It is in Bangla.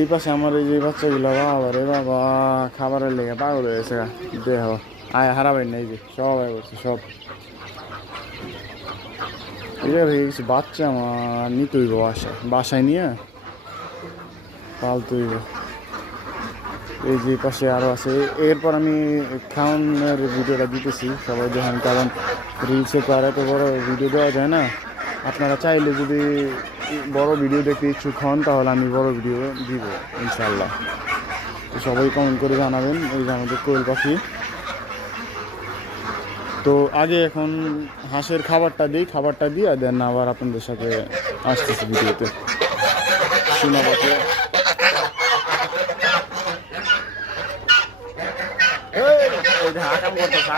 এই পাশে আমার এই যে বাচ্চাগুলো বাবা রে বাবা খাবারের লেগে পাগল হয়েছে দেহ আয় হারাবেন না এই যে সব আয় করছে সব এটা হয়ে গেছে বাচ্চা আমার নিতে হইব বাসায় নিয়ে পালতে হইব। এই যে পাশে আরও আছে। এরপর আমি খাওয়ানোর ভিডিওটা দিতেছি সবাই দেখেন, কারণ রিলসে তো আর এত বড় ভিডিও দেওয়া যায় না। আপনারা চাইলে যদি বড় ভিডিও দেখতে ইচ্ছুক হন তাহলে আমি বড় ভিডিও দিব ইনশাল্লাহ। তো সবাই কমেন্ট করে জানাবেন। এই যে আমাদের কোয়েল পাখি। তো আগে এখন হাঁসের খাবারটা দিই, খাবারটা দিয়ে দেন আবার আপনাদের সাথে আসতেছি ভিডিওতে। শোনা পাখি আকাম করতেছে।